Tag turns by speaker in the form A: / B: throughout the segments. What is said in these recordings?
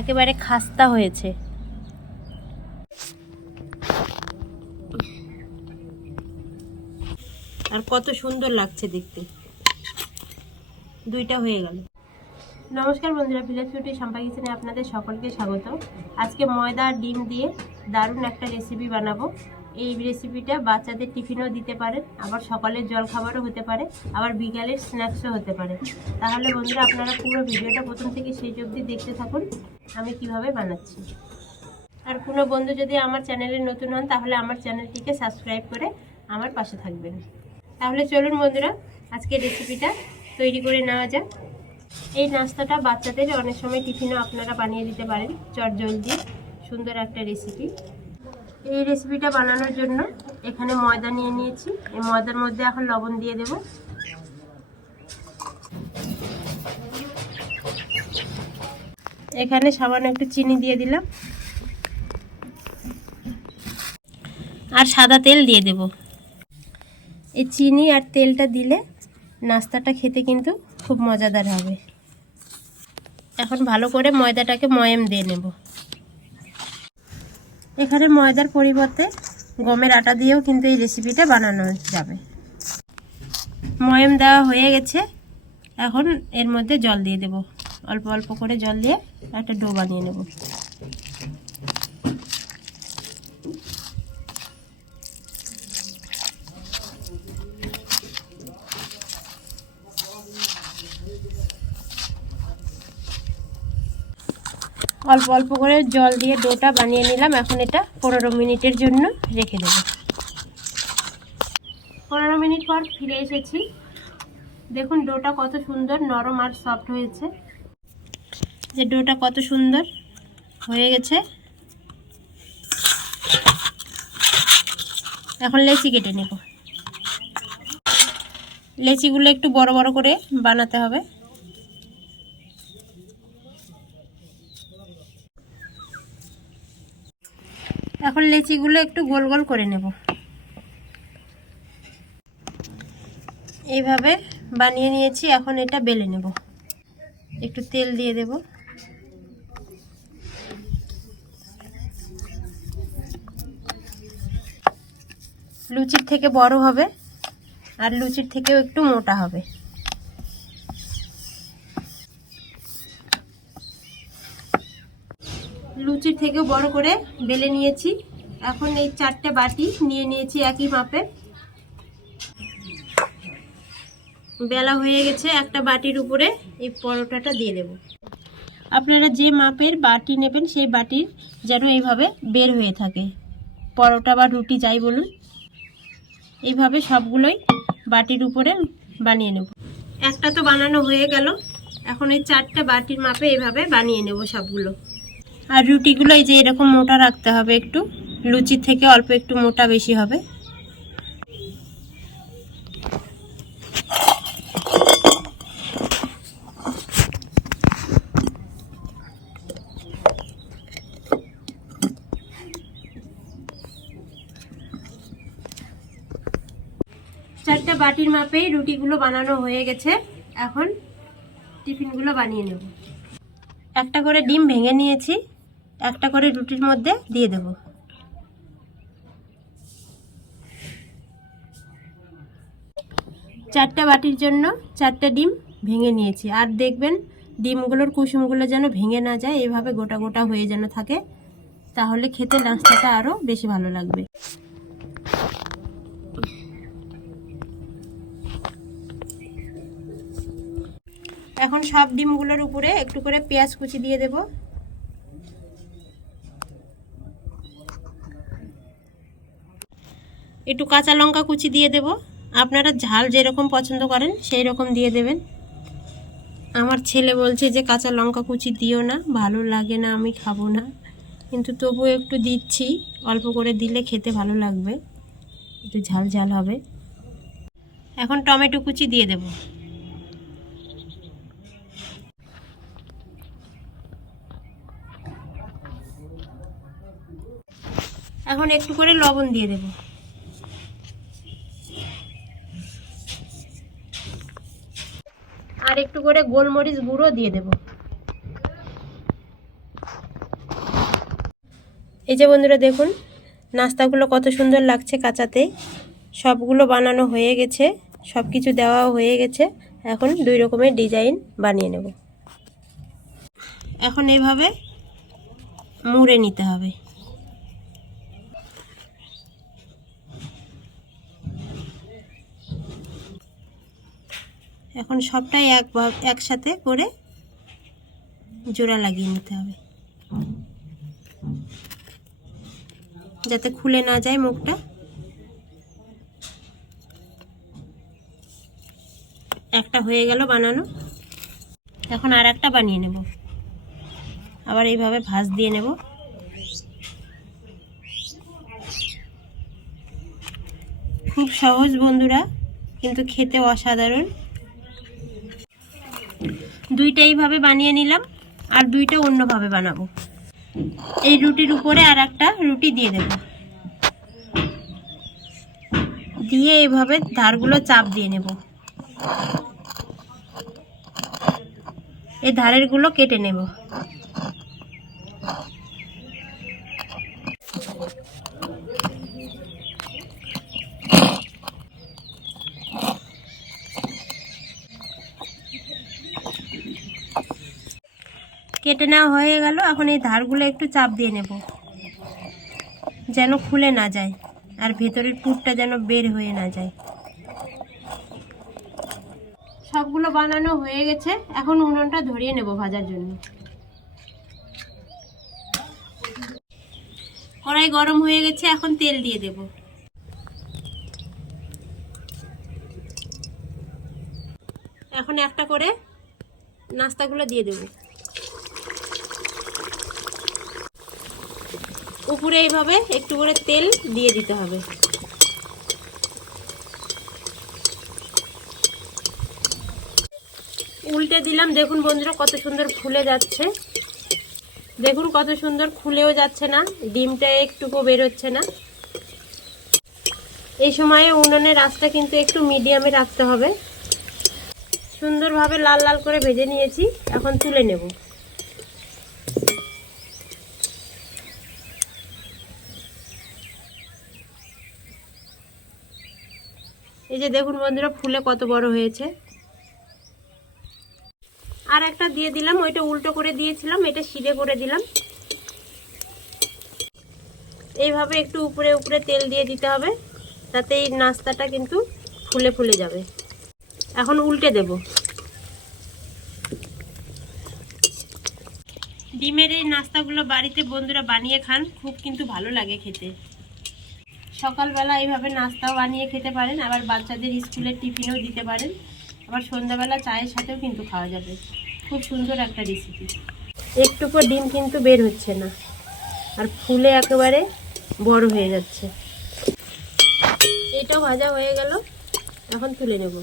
A: একেবারে খাস্তা হয়েছে। আর কত সুন্দর লাগছে দেখতে। দুইটা হয়ে গেল। নমস্কার বন্ধুরা ভিলেজ বিউটি শাম্পা কিচেনে আপনাদের সকলকে স্বাগত। আজকে ময়দা আর ডিম দিয়ে দারুণ একটা রেসিপি বানাবো। এই রেসিপিটা বাচ্চাদের টিফিনও দিতে পারেন আবার সকালের জলখাবারও হতে পারে, আবার বিকালের স্ন্যাক্সও হতে পারে। তাহলে বন্ধুরা, আপনারা পুরো ভিডিওটা প্রথম থেকে সেই অবধি দেখতে থাকুন, আমি কীভাবে বানাচ্ছি। আর কোনো বন্ধু যদি আমার চ্যানেলে নতুন হন, তাহলে আমার চ্যানেলটিকে সাবস্ক্রাইব করে আমার পাশে থাকবেন। তাহলে চলুন বন্ধুরা আজকে রেসিপিটা তৈরি করে নেওয়া যাক। এই নাস্তাটা বাচ্চাদের অনেক সময় টিফিনও আপনারা বানিয়ে দিতে পারেন চট জলদি সুন্দর একটা রেসিপি এই রেসিপিটা বানানোর জন্য এখানে ময়দা নিয়ে নিয়েছি। এই ময়দার মধ্যে এখন লবণ দিয়ে দেব। এখানে সামান্য একটু চিনি দিয়ে দিলাম। আর সাদা তেল দিয়ে দেব। এই চিনি আর তেলটা দিলে নাস্তাটা খেতে কিন্তু খুব মজাদার হবে। এখন ভালো করে ময়দাটাকে ময়াম দিয়ে নেব। এখানে ময়দার পরিবর্তে গমের আটা দিয়েও কিন্তু এই রেসিপিটা বানানো যাবে। ময়ম দেওয়া হয়ে গেছে। এখন এর মধ্যে জল দিয়ে দেব। অল্প অল্প করে জল দিয়ে একটা ডো বানিয়ে নেব। অল্প অল্প করে জল দিয়ে ডোটা বানিয়ে নিলাম। এখন এটা পনেরো মিনিটের জন্য রেখে দেব। পনেরো মিনিট পর ফিরে এসেছি। দেখুন, ডোটা কত সুন্দর, নরম আর সফট হয়েছে। যে ডোটা কত সুন্দর হয়ে গেছে। এখন লেচি কেটে নেব। লেচিগুলো একটু বড় বড় করে বানাতে হবে। এখন লেচিগুলো একটু গোল গোল করে নেব। এইভাবে বানিয়ে নিয়েছি, এখন এটা বেলে নেব। একটু তেল দিয়ে দেব। লুচির থেকে বড় হবে, আর লুচির থেকেও একটু মোটা হবে লুচির থেকেও বড় করে বেলে নিয়েছি। এখন এই চারটে বাটি নিয়ে নিয়েছি একই মাপে। বেলা হয়ে গেছে, একটা বাটির উপরে এই পরোটাটা দিয়ে দেব আপনারা যে মাপের বাটি নেবেন, সেই বাটির যেন এইভাবে বের হয়ে থাকে। পরোটা বা রুটি যাই বলুন, এইভাবে সবগুলোই বাটির উপরে বানিয়ে নেব। একটা তো বানানো হয়ে গেল। এখন এই চারটে বাটির মাপে এইভাবে বানিয়ে নেব সবগুলো। আর রুটিগুলো এই যে এরকম মোটা রাখতে হবে একটু, লুচির থেকে অল্প একটু মোটা বেশি হবে। চারটে বাটির মাপেই রুটিগুলো বানানো হয়ে গেছে। এখন টিফিনগুলো বানিয়ে নেব। একটা করে ডিম ভেঙে নিয়েছি। একটা করে রুটির মধ্যে দিয়ে দেব। চারটে বাটির জন্য চারটে ডিম ভেঙে নিয়েছি। আর দেখবেন ডিমগুলোর কুসুমগুলো যেন ভেঙে না যায়, এভাবে গোটা গোটা হয়ে যেন থাকে, তাহলে খেতে নাস্তাটা আরও বেশি ভালো লাগবে। এখন সব ডিমগুলোর উপরে একটু করে পেঁয়াজ কুচি দিয়ে দেব। একটু কাঁচা লঙ্কা কুচি দিয়ে দেব। আপনারা ঝাল যেরকম পছন্দ করেন সেই রকম দিয়ে দেবেন। আমার ছেলে বলছে যে, কাঁচা লঙ্কা কুচি দিও না, ভালো লাগে না, আমি খাব না। কিন্তু তবুও একটু দিচ্ছি, অল্প করে দিলে খেতে ভালো লাগবে। একটু ঝাল ঝাল হবে। এখন টমেটো কুচি দিয়ে দেবো। এখন একটু করে লবণ দিয়ে দেব। আর একটু করে গোলমরিচ গুঁড়ো দিয়ে দেব। এই যে বন্ধুরা দেখুন, নাস্তাগুলো কত সুন্দর লাগছে কাঁচাতে। সবগুলো বানানো হয়ে গেছে সব কিছু দেওয়াও হয়ে গেছে। এখন দুই রকমের ডিজাইন বানিয়ে নেব। এখন এইভাবে মুড়ে নিতে হবে। এখন সবটাই এক একসাথে করে জোড়া লাগিয়ে নিতে হবে। যাতে খুলে না যায় মুখটা। একটা হয়ে গেল বানানো। এখন আর একটা বানিয়ে নেব। আবার এইভাবে ভাঁজ দিয়ে নেব। খুব সহজ বন্ধুরা, কিন্তু খেতে অসাধারণ। দুইটা এইভাবে বানিয়ে নিলাম, আর দুইটা অন্যভাবে বানাবো। এই রুটির উপরে আর একটা রুটি দিয়ে দেব। দিয়ে এইভাবে ধারগুলো চাপ দিয়ে নেব। এই ধারেরগুলো কেটে নেব। কেটে নেওয়া হয়ে গেল, এখন এই ধারগুলো একটু চাপ দিয়ে নেব। যেন খুলে না যায়, আর ভেতরের পুরটা যেন বের হয়ে না যায়। সবগুলো বানানো হয়ে গেছে, এখন উনুনটা ধরিয়ে নেব ভাজার জন্য। কড়াই গরম হয়ে গেছে, এখন তেল দিয়ে দেব। এখন একটা করে নাস্তাগুলো দিয়ে দেবো। উপরে এইভাবে একটু করে তেল দিয়ে দিতে হবে। উল্টে দিলাম, দেখুন বন্ধুরা কত সুন্দর ফুলে যাচ্ছে। দেখুন কত সুন্দর খুলেও যাচ্ছে না, ডিমটা একটুকু বেরোচ্ছে না। এই সময়ে উনুনের আঁচটা কিন্তু একটু মিডিয়ামে রাখতে হবে। সুন্দরভাবে লাল লাল করে ভেজে নিয়েছি, এখন তুলে নেব। এই যে দেখুন বন্ধুরা, ফুলে কত বড় হয়েছে। আর একটা দিয়ে দিলাম, ওইটা উল্টো করে দিয়েছিলাম, এটা সিধে করে দিলাম। এইভাবে একটু উপরে উপরে তেল দিয়ে দিতে হবে, তাতে এই নাস্তাটা কিন্তু ফুলে ফুলে যাবে। এখন উল্টে দেব। ডিমের এই নাস্তাগুলো বাড়িতে বন্ধুরা বানিয়ে খান, খুব কিন্তু ভালো লাগে খেতে। সকালবেলা এইভাবে নাস্তাও বানিয়ে খেতে পারেন, আবার বাচ্চাদের স্কুলের টিফিনও দিতে পারেন। আবার সন্ধ্যাবেলা চায়ের সাথেও কিন্তু খাওয়া যাবে। খুব সুন্দর একটা রেসিপি একটুকু ডিম কিন্তু বের হচ্ছে না। আর ফুলে একেবারে বড় হয়ে যাচ্ছে। এটাও ভাজা হয়ে গেল। এখন তুলে নেব।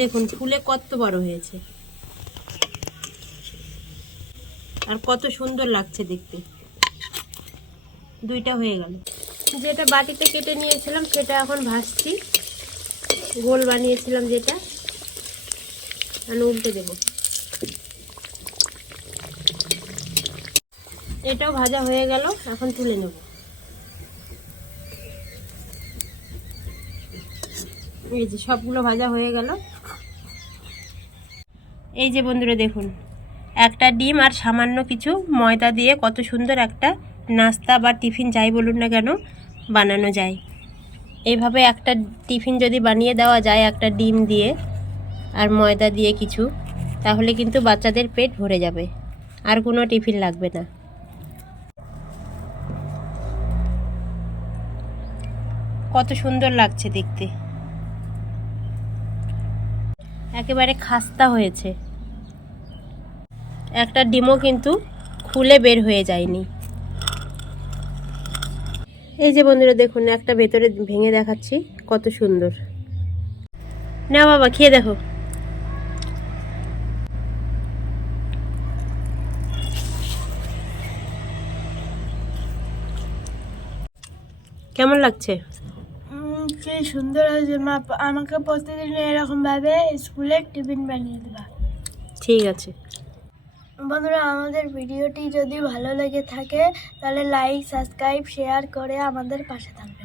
A: দেখুন, ফুলে কত বড় হয়েছে। আর কত সুন্দর লাগছে দেখতে। দুইটা হয়ে গেল। যেটা বাটিতে কেটে নিয়েছিলাম, সেটা এখন ভাজছি। গোল বানিয়েছিলাম যেটা। আমি উল্টে দেব। এটাও ভাজা হয়ে গেল, এখন তুলে নেব। এই যে সবগুলো ভাজা হয়ে গেল। এই যে বন্ধুরা দেখুন, একটা ডিম আর সামান্য কিছু ময়দা দিয়ে কত সুন্দর একটা নাস্তা বা টিফিন যাই বলুন না কেন, বানানো যায়। এইভাবে একটা টিফিন যদি বানিয়ে দেওয়া যায়, একটা ডিম দিয়ে আর ময়দা দিয়ে কিছু, তাহলে কিন্তু বাচ্চাদের পেট ভরে যাবে। আর কোনো টিফিন লাগবে না। কত সুন্দর লাগছে দেখতে। একেবারে খাস্তা হয়েছে। একটা ডিমও কিন্তু খুলে বের হয়ে যায়নি। এই যে বন্ধুরা দেখুন একটা ভেতরে ভেঙে দেখাচ্ছি কত সুন্দর। না বাবা খেয়ে দেখো। কেমন লাগছে?
B: কি সুন্দর হয়েছে মা আমাকে প্রতিদিন এরকম ভাবে স্কুলে টিফিন বানিয়ে দেবা।
A: ঠিক আছে।
B: বন্ধুরা, আমাদের ভিডিওটি যদি ভালো লেগে থাকে, তাহলে লাইক সাবস্ক্রাইব শেয়ার করে আমাদের পাশে থাকবে